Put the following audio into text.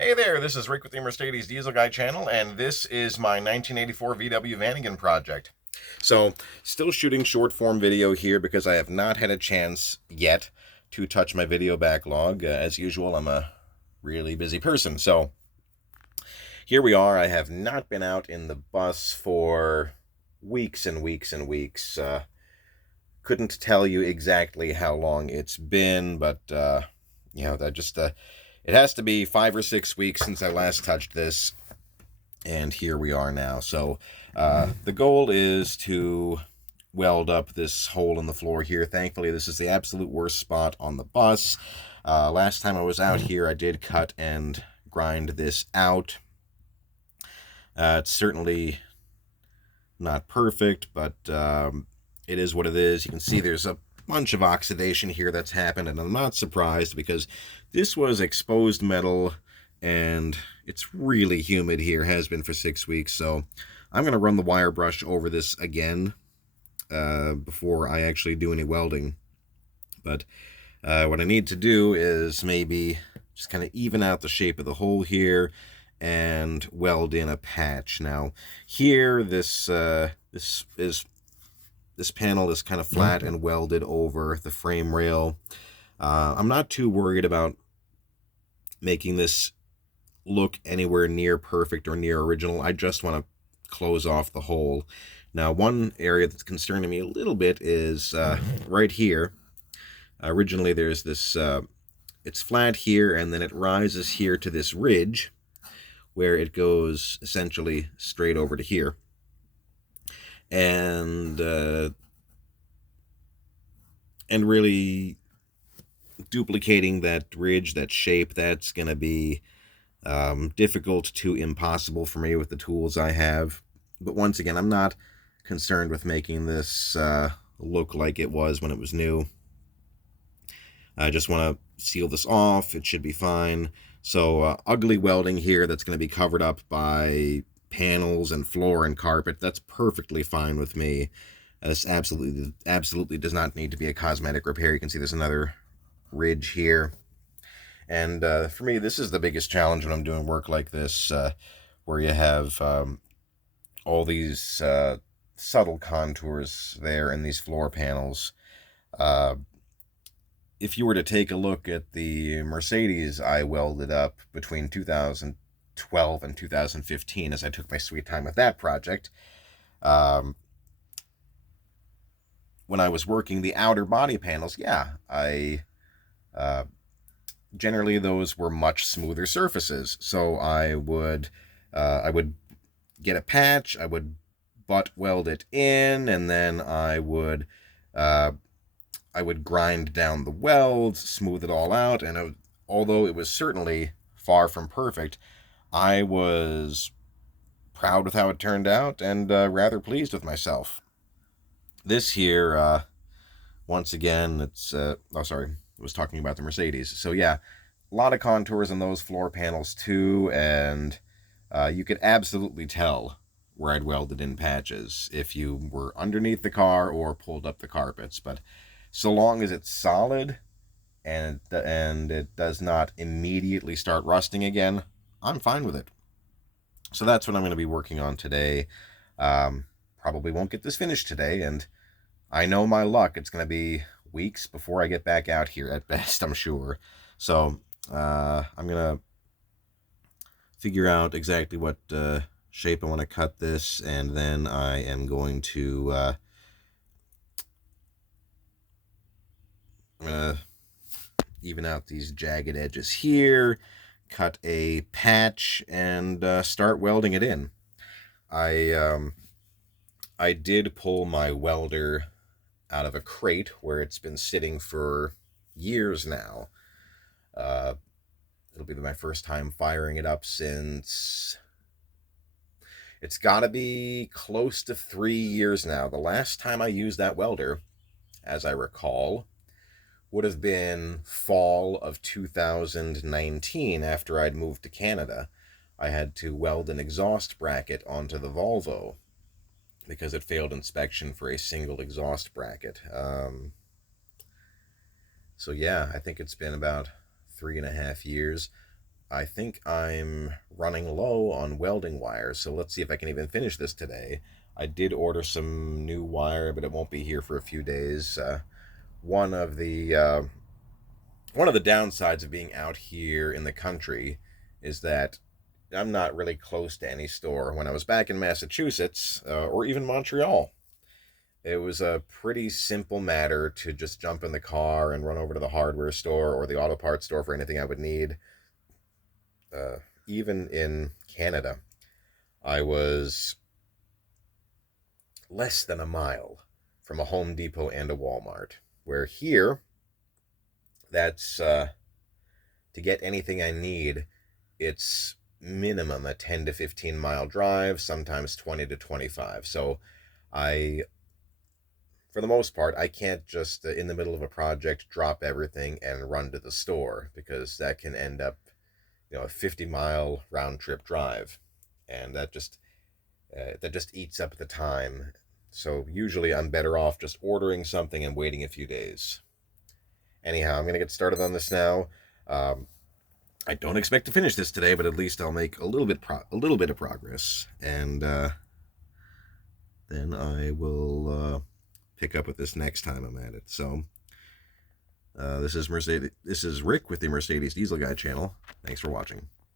Hey there, this is Rick with the Mercedes Diesel Guy channel, and this is my 1984 VW Vanagon project. So, still shooting short form video here because I have not had a chance yet to touch my video backlog. As usual, I'm a really busy person. So, here we are. I have not been out in the bus for weeks and weeks and weeks. Couldn't tell you exactly how long it's been, but, that just, it has to be 5 or 6 weeks since I last touched this, and here we are now. So the goal is to weld up this hole in the floor here. Thankfully, this is the absolute worst spot on the bus. Last time I was out here, I did cut and grind this out. It's certainly not perfect, but it is what it is. You can see there's a bunch of oxidation here that's happened, and I'm not surprised because this was exposed metal and it's really humid here, has been for 6 weeks. So I'm going to run the wire brush over this again before I actually do any welding. But what I need to do is maybe just kind of even out the shape of the hole here and weld in a patch. Now here, this panel is kind of flat and welded over the frame rail. I'm not too worried about making this look anywhere near perfect or near original. I just want to close off the hole. Now, one area that's concerning me a little bit is right here. Originally, there's this, it's flat here, and then it rises here to this ridge where it goes essentially straight over to here. And really duplicating that ridge, that shape, that's going to be difficult to impossible for me with the tools I have. But once again, I'm not concerned with making this look like it was when it was new. I just want to seal this off. It should be fine. So ugly welding here that's going to be covered up by panels and floor and carpet, that's perfectly fine with me. This absolutely does not need to be a cosmetic repair. You can see there's another ridge here. And for me, this is the biggest challenge when I'm doing work like this, where you have all these subtle contours there in these floor panels. If you were to take a look at the Mercedes I welded up between 2012 and 2015, as I took my sweet time with that project, when I was working the outer body panels, yeah, generally those were much smoother surfaces. So I would get a patch, I would butt weld it in, and then I would grind down the welds, smooth it all out, and although it was certainly far from perfect, I was proud with how it turned out and rather pleased with myself. This here, once again, it's, oh, sorry, I was talking about the Mercedes. So yeah, a lot of contours on those floor panels too, and you could absolutely tell where I'd welded in patches if you were underneath the car or pulled up the carpets. But so long as it's solid and it does not immediately start rusting again, I'm fine with it. So that's what I'm going to be working on today. Probably won't get this finished today, and I know my luck, it's going to be weeks before I get back out here at best, I'm sure. So I'm going to figure out exactly what shape I want to cut this, and then I am going to I'm going to even out these jagged edges here, cut a patch, and start welding it in. I did pull my welder out of a crate where it's been sitting for years now. It'll be my first time firing it up since... It's got to be close to 3 years now. The last time I used that welder, as I recall, would have been fall of 2019 after I'd moved to Canada. I had to weld an exhaust bracket onto the Volvo because it failed inspection for a single exhaust bracket. So yeah, I think it's been about 3.5 years. I think I'm running low on welding wire, so let's see if I can even finish this today. I did order some new wire, but it won't be here for a few days. One of the one of the downsides of being out here in the country is that I'm not really close to any store. When I was back in Massachusetts, or even Montreal, it was a pretty simple matter to just jump in the car and run over to the hardware store or the auto parts store for anything I would need. Even in Canada, I was less than a mile from a Home Depot and a Walmart. Where here, that's to get anything I need, it's minimum a 10 to 15 mile drive, sometimes 20 to 25. So I, for the most part, I can't just in the middle of a project drop everything and run to the store, because that can end up, a 50-mile round trip drive, and that just eats up the time. So usually I'm better off just ordering something and waiting a few days. Anyhow, I'm gonna get started on this now. I don't expect to finish this today, but at least I'll make a little bit of progress, and then I will pick up with this next time I'm at it. So this is Rick with the Mercedes Diesel Guy channel. Thanks for watching.